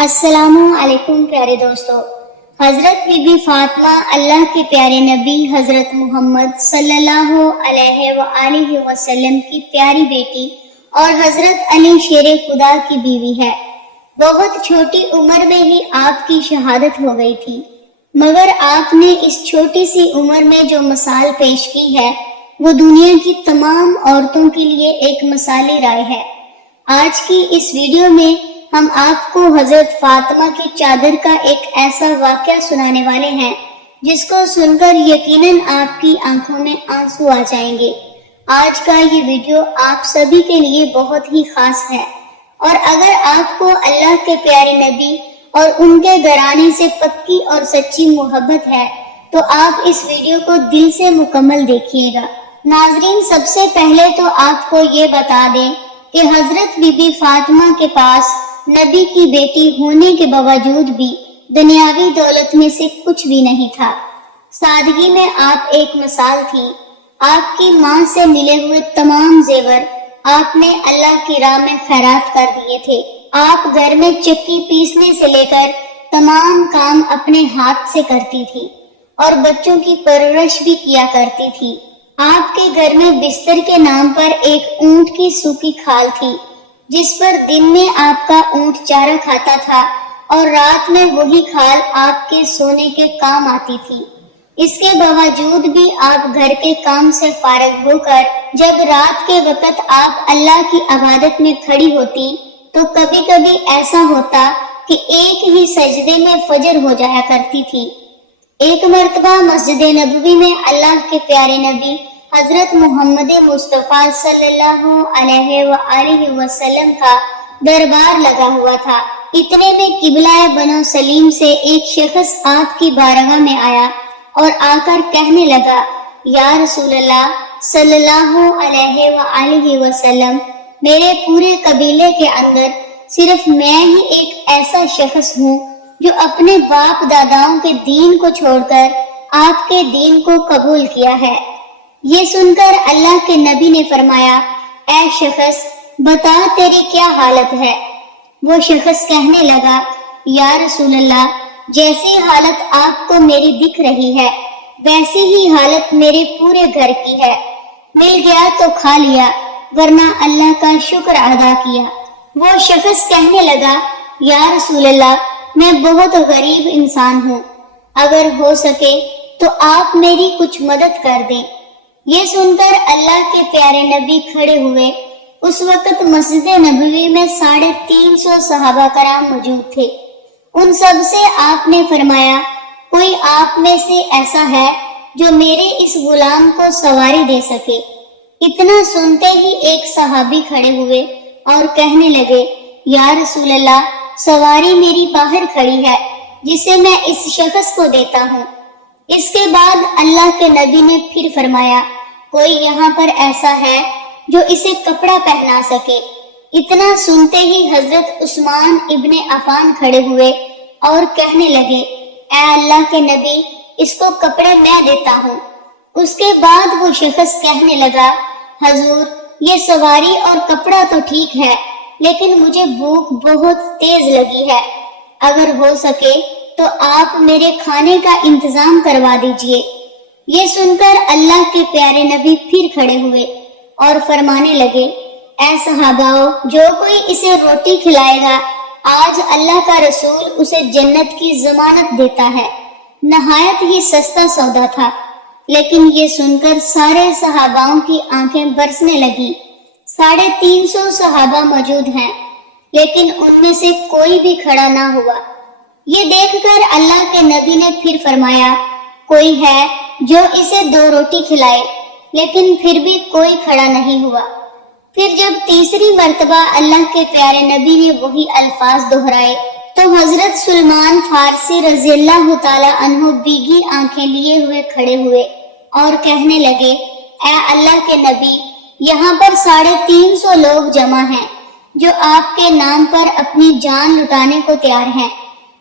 السلام علیکم پیارے دوستو۔ حضرت بی بی فاطمہ اللہ کے پیارے نبی حضرت محمد صلی اللہ علیہ وآلہ وسلم کی پیاری بیٹی اور حضرت علی شیر خدا کی بیوی ہے۔ بہت چھوٹی عمر میں ہی آپ کی شہادت ہو گئی تھی، مگر آپ نے اس چھوٹی سی عمر میں جو مثال پیش کی ہے وہ دنیا کی تمام عورتوں کے لیے ایک مثالی رائے ہے۔ آج کی اس ویڈیو میں ہم آپ کو حضرت فاطمہ کی چادر کا ایک ایسا واقعہ سنانے والے ہیں جس کو سن کر یقیناً آپ کی آنکھوں میں آنسو آ جائیں گے۔ آج کا یہ ویڈیو آپ سبھی کے لیے بہت ہی خاص ہے، اور اگر آپ کو اللہ کے پیارے نبی اور ان کے گھرانے سے پکی اور سچی محبت ہے تو آپ اس ویڈیو کو دل سے مکمل دیکھیے گا۔ ناظرین، سب سے پہلے تو آپ کو یہ بتا دیں کہ حضرت بی بی فاطمہ کے پاس نبی کی بیٹی ہونے کے باوجود بھی دنیاوی دولت میں سے کچھ بھی نہیں تھا۔ سادگی میں آپ ایک مثال تھی۔ آپ کی ماں سے ملے ہوئے تمام زیور آپ نے اللہ کی راہ میں خیرات کر دیے تھے۔ آپ گھر میں چکی پیسنے سے لے کر تمام کام اپنے ہاتھ سے کرتی تھی اور بچوں کی پرورش بھی کیا کرتی تھی۔ آپ کے گھر میں بستر کے نام پر ایک اونٹ کی سوکھی کھال تھی جس پر دن میں آپ کا اونٹ چارہ کھاتا تھا اور رات میں وہی کھال آپ کے سونے کے کام آتی تھی۔ اس کے باوجود بھی آپ گھر کے کام سے فارغ ہو کر جب رات کے وقت آپ اللہ کی عبادت میں کھڑی ہوتی تو کبھی کبھی ایسا ہوتا کہ ایک ہی سجدے میں فجر ہو جایا کرتی تھی۔ ایک مرتبہ مسجد نبوی میں اللہ کے پیارے نبی حضرت محمد مصطفیٰ صلی اللہ علیہ وآلہ وسلم کا دربار لگا ہوا تھا۔ اتنے میں قبلہ بنو سلیم سے ایک شخص آپ کی بارگاہ میں آیا اور آ کر کہنے لگا، یا رسول اللہ صلی اللہ علیہ وآلہ وسلم، میرے پورے قبیلے کے اندر صرف میں ہی ایک ایسا شخص ہوں جو اپنے باپ داداؤں کے دین کو چھوڑ کر آپ کے دین کو قبول کیا ہے۔ یہ سن کر اللہ کے نبی نے فرمایا، اے شخص، بتا تیری کیا حالت ہے؟ وہ شخص کہنے لگا، یا رسول اللہ، جیسی حالت آپ کو میری دکھ رہی ہے ویسی ہی حالت میرے پورے گھر کی ہے۔ مل گیا تو کھا لیا، ورنہ اللہ کا شکر ادا کیا۔ وہ شخص کہنے لگا، یا رسول اللہ، میں بہت غریب انسان ہوں، اگر ہو سکے تو آپ میری کچھ مدد کر دیں۔ یہ سن کر اللہ کے پیارے نبی کھڑے ہوئے۔ اس وقت مسجد نبوی میں 350 صحابہ کرام موجود تھے۔ ان سب سے آپ نے فرمایا، کوئی آپ میں سے ایسا ہے جو میرے اس غلام کو سواری دے سکے؟ اتنا سنتے ہی ایک صحابی کھڑے ہوئے اور کہنے لگے، یا رسول اللہ، سواری میری باہر کھڑی ہے جسے میں اس شخص کو دیتا ہوں۔ اس کے بعد اللہ کے نبی نے پھر فرمایا، کوئی یہاں پر ایسا ہے جو اسے کپڑا پہنا سکے؟ اتنا سنتے ہی حضرت عثمان ابن عفان کھڑے ہوئے اور کہنے لگے، اے اللہ کے نبی، اس کو کپڑے میں دیتا ہوں۔ اس کے بعد وہ شخص کہنے لگا، حضور، یہ سواری اور کپڑا تو ٹھیک ہے، لیکن مجھے بھوک بہت تیز لگی ہے، اگر ہو سکے تو آپ میرے کھانے کا انتظام کروا دیجئے۔ یہ سن کر اللہ کے پیارے نبی پھر کھڑے ہوئے اور فرمانے لگے، اے صحاباؤ، جو کوئی اسے روٹی کھلائے گا آج اللہ کا رسول اسے جنت کی ضمانت دیتا ہے۔ نہایت ہی سستا سودا تھا، لیکن یہ سن کر سارے صحاباؤں کی آنکھیں برسنے لگی۔ 350 صحابہ موجود ہیں، لیکن ان میں سے کوئی بھی کھڑا نہ ہوا۔ یہ دیکھ کر اللہ کے نبی نے پھر فرمایا، کوئی ہے جو اسے 2 روٹی کھلائے، لیکن پھر بھی کوئی کھڑا نہیں ہوا۔ پھر جب تیسری مرتبہ اللہ کے پیارے نبی نے وہی الفاظ دہرائے تو حضرت سلمان فارسی رضی اللہ تعالی عنہ بھیگی آنکھیں لیے ہوئے کھڑے ہوئے اور کہنے لگے، اے اللہ کے نبی، یہاں پر 350 لوگ جمع ہیں جو آپ کے نام پر اپنی جان لٹانے کو تیار ہیں۔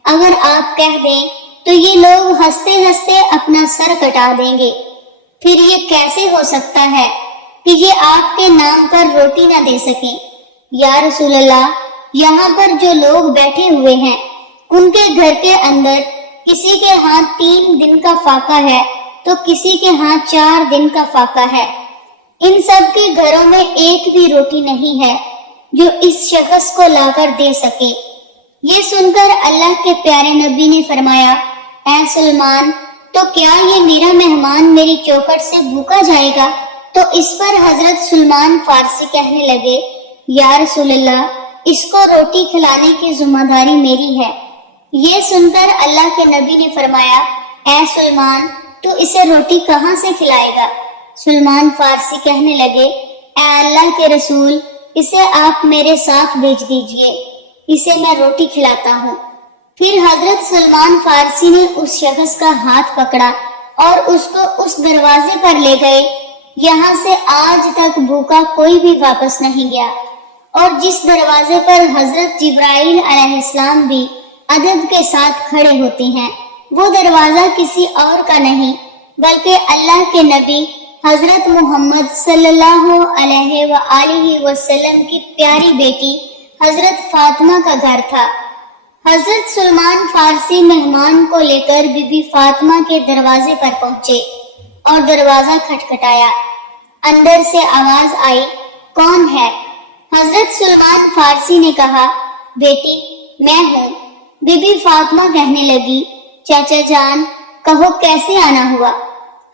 اگر آپ کہہ دیں تو یہ لوگ ہنستے ہنستے اپنا سر کٹا دیں گے۔ پھر یہ کیسے ہو سکتا ہے کہ یہ آپ کے نام پر روٹی نہ دے سکیں؟ یا رسول اللہ، یہاں پر جو لوگ بیٹھے ہوئے ہیں ان کے گھر کے اندر کسی کے ہاں 3 دن کا فاقہ ہے تو کسی کے ہاں 4 دن کا فاقہ ہے۔ ان سب کے گھروں میں ایک بھی روٹی نہیں ہے جو اس شخص کو لا کر دے سکے۔ یہ سن کر اللہ کے پیارے نبی نے فرمایا، اے سلمان، تو کیا یہ میرا مہمان میری چوکھٹ سے بھوکا جائے گا؟ تو اس پر حضرت سلمان فارسی کہنے لگے، یا رسول اللہ، اس کو روٹی کھلانے کی ذمہ داری میری ہے۔ یہ سن کر اللہ کے نبی نے فرمایا، اے سلمان، تو اسے روٹی کہاں سے کھلائے گا؟ سلمان فارسی کہنے لگے، اے اللہ کے رسول، اسے آپ میرے ساتھ بھیج دیجئے، اسے میں روٹی کھلاتا ہوں۔ پھر حضرت سلمان فارسی نے اس شخص کا ہاتھ پکڑا اور اس کو اس دروازے پر لے گئے یہاں سے آج تک بھوکا کوئی بھی واپس نہیں گیا، اور جس دروازے پر حضرت جبرائیل علیہ السلام بھی ادب کے ساتھ کھڑے ہوتے ہیں، وہ دروازہ کسی اور کا نہیں بلکہ اللہ کے نبی حضرت محمد صلی اللہ علیہ وآلہ وسلم کی پیاری بیٹی حضرت فاطمہ کا گھر تھا۔ حضرت سلمان فارسی مہمان کو لے کر بی بی فاطمہ کے دروازے پر پہنچے اور دروازہ کھٹکھٹایا۔ اندر سے آواز آئی، کون ہے؟ حضرت سلمان فارسی نے کہا، بیٹی میں ہوں۔ بی بی فاطمہ کہنے لگی، چاچا جان، کہو کیسے آنا ہوا؟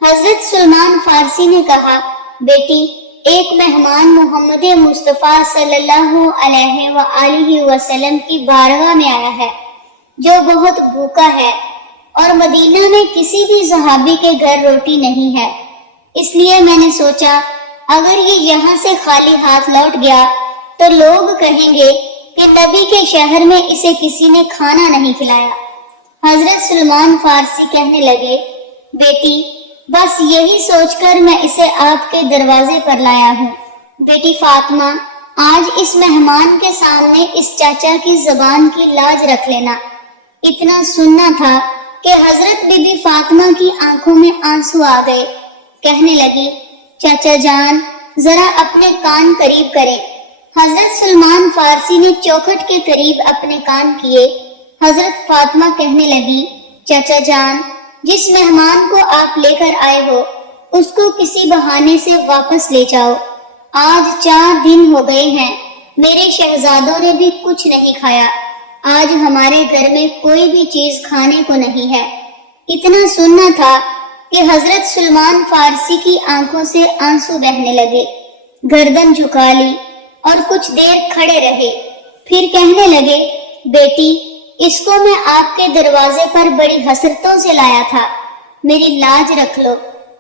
حضرت سلمان فارسی نے کہا، بیٹی ایک مہمان محمد مصطفیٰ صلی اللہ علیہ وآلہ وسلم کی بارگاہ میں آیا ہے جو بہت بھوکا ہے، اور مدینہ میں کسی بھی صحابی کے گھر روٹی نہیں ہے، اس لیے میں نے سوچا اگر یہ یہاں سے خالی ہاتھ لوٹ گیا تو لوگ کہیں گے کہ نبی کے شہر میں اسے کسی نے کھانا نہیں کھلایا۔ حضرت سلمان فارسی کہنے لگے، بیٹی بس یہی سوچ کر میں اسے آپ کے دروازے پر لایا ہوں۔ بیٹی فاطمہ، آج اس مہمان کے سامنے اس چاچا کی زبان کی لاج رکھ لینا۔ اتنا سننا تھا کہ حضرت بی بی فاطمہ کی آنکھوں میں آنسو آ گئے۔ کہنے لگی، چاچا جان ذرا اپنے کان قریب کریں۔ حضرت سلمان فارسی نے چوکھٹ کے قریب اپنے کان کیے۔ حضرت فاطمہ کہنے لگی، چاچا جان، جس مہمان کو آپ لے کر آئے ہو اس کو کسی بہانے سے واپس لے جاؤ۔ آج 4 دن ہو گئے ہیں، میرے شہزادوں نے بھی کچھ نہیں کھایا، آج ہمارے گھر میں کوئی بھی چیز کھانے کو نہیں ہے۔ اتنا سننا تھا کہ حضرت سلمان فارسی کی آنکھوں سے آنسو بہنے لگے، گردن جھکا لی اور کچھ دیر کھڑے رہے، پھر کہنے لگے، بیٹی اس کو میں آپ کے دروازے پر بڑی حسرتوں سے لایا تھا، میری لاج رکھ لو۔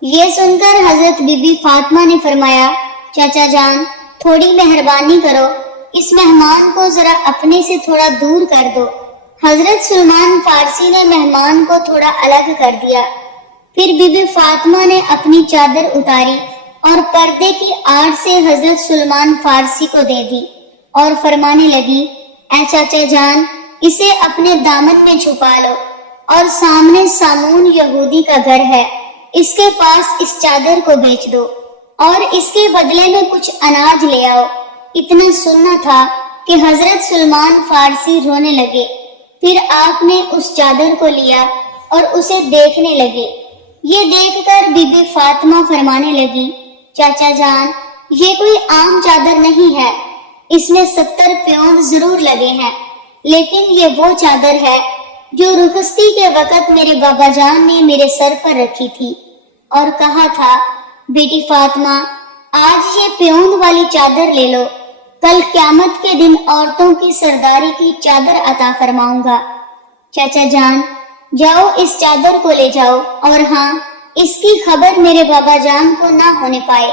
یہ سن کر حضرت بی بی فاطمہ نے فرمایا، چاچا جان تھوڑی مہربانی کرو، اس مہمان کو ذرا اپنے سے تھوڑا دور کر دو۔ حضرت سلمان فارسی نے مہمان کو تھوڑا الگ کر دیا، پھر بی بی فاطمہ نے اپنی چادر اتاری اور پردے کی آڑ سے حضرت سلمان فارسی کو دے دی اور فرمانے لگی، اے چاچا جان اسے اپنے دامن میں چھپا لو، اور سامنے سامون یہودی کا گھر ہے، اس کے پاس اس چادر کو بیچ دو اور اس کے بدلے میں کچھ اناج لے آؤ۔ اتنا سننا تھا کہ حضرت سلمان فارسی رونے لگے، پھر آپ نے اس چادر کو لیا اور اسے دیکھنے لگے۔ یہ دیکھ کر بی بی فاطمہ فرمانے لگی، چاچا جان یہ کوئی عام چادر نہیں ہے، اس میں 70 پیوند ضرور لگے ہیں، لیکن یہ وہ چادر ہے جو رخصتی کے وقت میرے بابا جان نے میرے سر پر رکھی تھی اور کہا تھا، بیٹی فاطمہ آج یہ پیوند والی چادر لے لو، کل قیامت کے دن عورتوں کی سرداری کی چادر عطا فرماؤں گا۔ چاچا جان جاؤ اس چادر کو لے جاؤ، اور ہاں اس کی خبر میرے بابا جان کو نہ ہونے پائے۔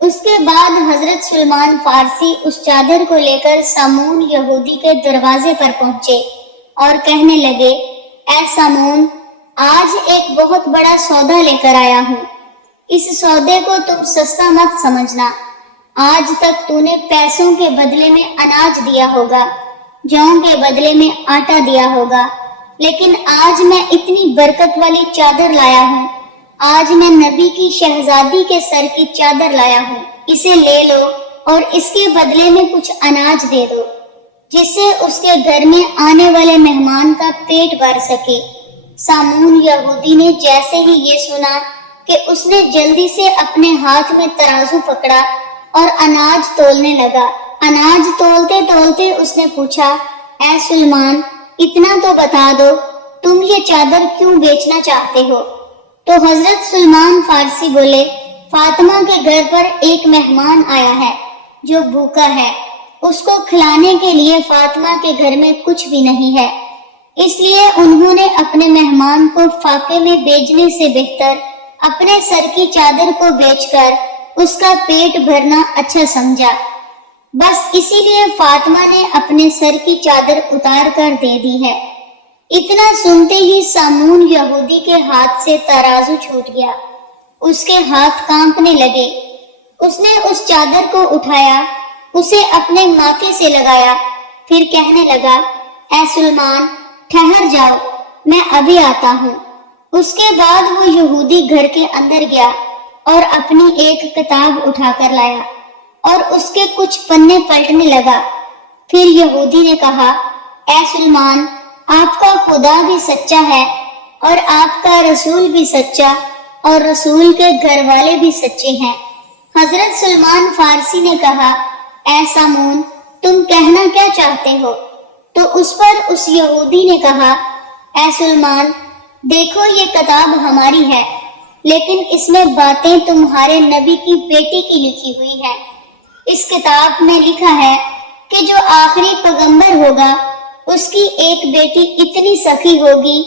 اس کے بعد حضرت سلمان فارسی اس چادر کو لے کر سامون یہودی کے دروازے پر پہنچے اور کہنے لگے، اے سامون آج ایک بہت بڑا سودا لے کر آیا ہوں، اس سودے کو تم سستا مت سمجھنا، آج تک تو نے پیسوں کے بدلے میں اناج دیا ہوگا، جوں کے بدلے میں آٹا دیا ہوگا، لیکن آج میں اتنی برکت والی چادر لایا ہوں، آج میں نبی کی شہزادی کے سر کی چادر لایا ہوں، اسے لے لو اور اس کے بدلے میں کچھ اناج دے دو۔ جس سے اس کے گھر میں آنے والے مہمان کا پیٹ بھر سکے۔ سامون یہودی نے جیسے ہی یہ سنا کہ اس نے جلدی سے اپنے ہاتھ میں ترازو پکڑا اور اناج تولنے لگا۔ اناج تولتے تولتے اس نے پوچھا، اے سلمان، اتنا تو بتا دو، تم یہ چادر کیوں بیچنا چاہتے ہو؟ تو حضرت سلمان فارسی بولے، فاطمہ کے گھر پر ایک مہمان آیا ہے جو بھوکا ہے، اس کو کھلانے کے لیے فاطمہ کے گھر میں کچھ بھی نہیں ہے، اس لیے انہوں نے اپنے مہمان کو فاقے میں بیچنے سے بہتر اپنے سر کی چادر کو بیچ کر اس کا پیٹ بھرنا اچھا سمجھا۔ بس اسی لیے فاطمہ نے اپنے سر کی چادر اتار کر دے دی ہے۔ اتنا سنتے ہی سامون یہودی کے ہاتھ سے ترازو چھوٹ گیا، اس کے ہاتھ کانپنے لگے۔ اس نے اس چادر کو اٹھایا، اسے اپنے ماتھے سے لگایا، پھر کہنے لگا، اے سلمان، ٹھہر جاؤ، میں ابھی آتا ہوں۔ اس کے بعد وہ یہودی گھر کے اندر گیا اور اپنی ایک کتاب اٹھا کر لایا اور اس کے کچھ پنے پلٹنے لگا۔ پھر یہودی نے کہا، اے سلمان، آپ کا خدا بھی سچا ہے اور آپ کا رسول بھی سچا اور رسول کے گھر والے بھی سچے ہیں۔ حضرت سلمان فارسی نے کہا، اے سامون، تم کہنا کیا چاہتے ہو؟ تو اس پر اس یہودی نے کہا، اے سلمان، دیکھو یہ کتاب ہماری ہے، لیکن اس میں باتیں تمہارے نبی کی بیٹی کی لکھی ہوئی ہیں۔ اس کتاب میں لکھا ہے کہ جو آخری پیغمبر ہوگا اس کی ایک بیٹی اتنی سخی ہوگی،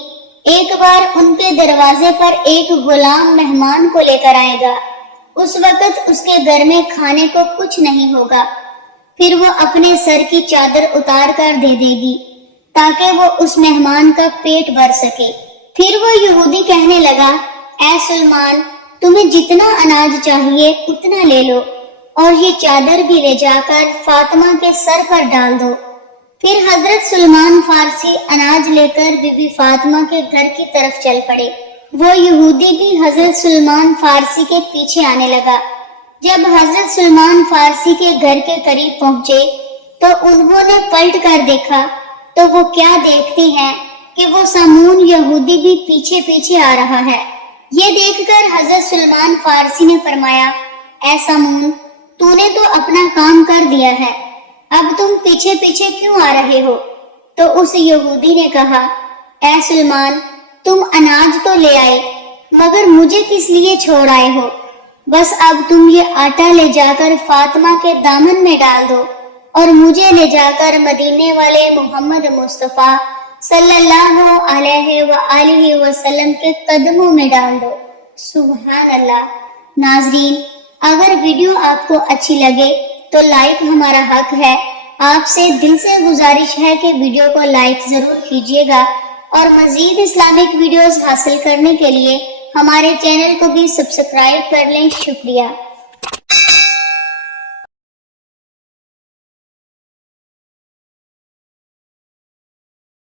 ایک بار ان کے دروازے پر ایک غلام مہمان کو لے کر آئے گا، اس وقت اس کے گھر میں کھانے کو کچھ نہیں ہوگا، پھر وہ اپنے سر کی چادر اتار کر دے دے گی تاکہ وہ اس مہمان کا پیٹ بھر سکے۔ پھر وہ یہودی کہنے لگا، اے سلمان، تمہیں جتنا اناج چاہیے اتنا لے لو اور یہ چادر بھی لے جا کر فاطمہ کے سر پر ڈال دو۔ پھر حضرت سلمان فارسی اناج لے کر بی بی فاطمہ کے گھر کی طرف چل پڑے۔ وہ یہودی بھی حضرت سلمان فارسی کے پیچھے آنے لگا۔ جب حضرت سلمان فارسی کے گھر کے قریب پہنچے تو انہوں نے پلٹ کر دیکھا تو وہ کیا دیکھتے ہیں کہ وہ سامون یہودی بھی پیچھے پیچھے آ رہا ہے۔ یہ دیکھ کر حضرت سلمان فارسی نے فرمایا، اے سامون، تو نے تو اپنا کام کر دیا ہے، اب تم پیچھے پیچھے کیوں آ رہے ہو؟ تو اس یہودی نے کہا، اے سلمان، تم اناج تو لے آئے، مگر مجھے کس لیے چھوڑ آئے ہو؟ بس اب تم یہ آٹا لے جا کر فاطمہ کے دامن میں ڈال دو اور مجھے لے جا کر مدینے والے محمد مصطفیٰ صلی اللہ علیہ وآلہ وسلم کے قدموں میں ڈال دو۔ سبحان اللہ۔ ناظرین، اگر ویڈیو آپ کو اچھی لگے تو لائک ہمارا حق ہے۔ آپ سے دل سے گزارش ہے کہ ویڈیو کو لائک ضرور کیجیے گا اور مزید اسلامک ویڈیوز حاصل کرنے کے لیے ہمارے چینل کو بھی سبسکرائب کر لیں۔ شکریہ۔